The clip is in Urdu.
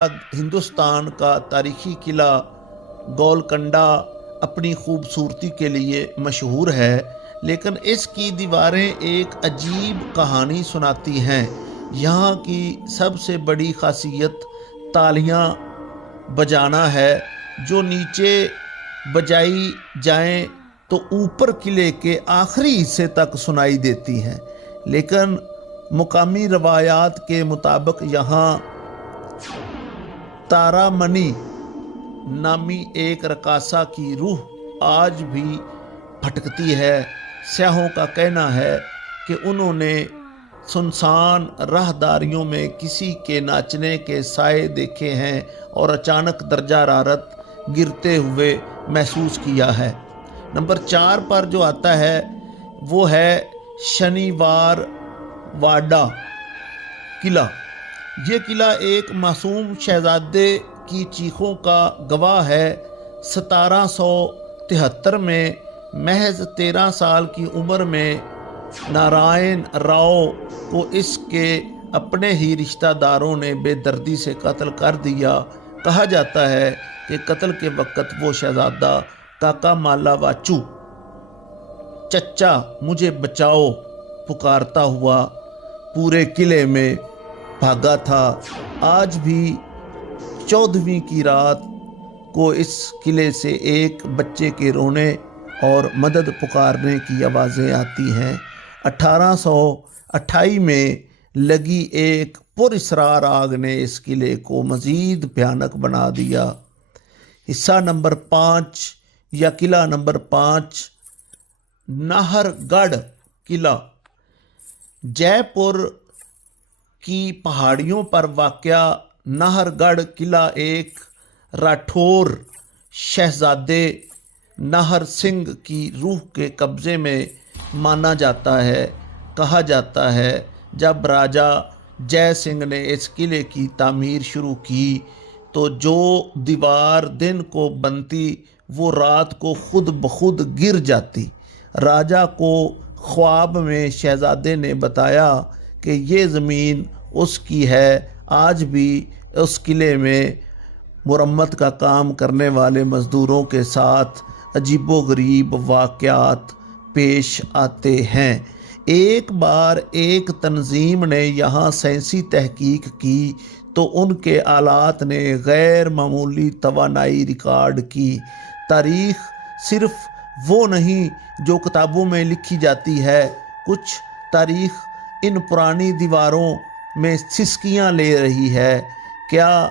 ہندوستان کا تاریخی قلعہ گولکنڈہ اپنی خوبصورتی کے لیے مشہور ہے، لیکن اس کی دیواریں ایک عجیب کہانی سناتی ہیں۔ یہاں کی سب سے بڑی خاصیت تالیاں بجانا ہے، جو نیچے بجائی جائیں تو اوپر قلعے کے آخری حصے تک سنائی دیتی ہیں، لیکن مقامی روایات کے مطابق یہاں تارا منی نامی ایک رقاصہ کی روح آج بھی بھٹکتی ہے۔ سیاحوں کا کہنا ہے کہ انہوں نے سنسان راہداریوں میں کسی کے ناچنے کے سائے دیکھے ہیں اور اچانک درجہ حرارت گرتے ہوئے محسوس کیا ہے۔ نمبر 4 پر جو آتا ہے وہ ہے شنیوار واڈا قلعہ۔ یہ قلعہ ایک معصوم شہزادے کی چیخوں کا گواہ ہے۔ 1773 میں محض 13 سال کی عمر میں نارائن راؤ کو اس کے اپنے ہی رشتہ داروں نے بے دردی سے قتل کر دیا۔ کہا جاتا ہے کہ قتل کے وقت وہ شہزادہ کاکا مالا واچو چچا مجھے بچاؤ پکارتا ہوا پورے قلعے میں بھاگا تھا۔ آج بھی 14ویں کی رات کو اس قلعے سے ایک بچے کے رونے اور مدد پکارنے کی آوازیں آتی ہیں۔ 1828 میں لگی ایک پراسرار آگ نے اس قلعے کو مزید بھیانک بنا دیا۔ حصہ نمبر 5 یا قلعہ نمبر 5 ناہر گڑھ قلعہ جے پور کی پہاڑیوں پر واقع ناہر گڑھ قلعہ ایک راٹھور شہزادے ناہر سنگھ کی روح کے قبضے میں مانا جاتا ہے۔ کہا جاتا ہے جب راجہ جے سنگھ نے اس قلعے کی تعمیر شروع کی تو جو دیوار دن کو بنتی وہ رات کو خود بخود گر جاتی۔ راجہ کو خواب میں شہزادے نے بتایا کہ یہ زمین اس کی ہے۔ آج بھی اس قلعے میں مرمت کا کام کرنے والے مزدوروں کے ساتھ عجیب و غریب واقعات پیش آتے ہیں۔ ایک بار ایک تنظیم نے یہاں سائنسی تحقیق کی تو ان کے آلات نے غیر معمولی توانائی ریکارڈ کی۔ تاریخ صرف وہ نہیں جو کتابوں میں لکھی جاتی ہے، کچھ تاریخ ان پرانی دیواروں میں سسکیاں لے رہی ہے۔ کیا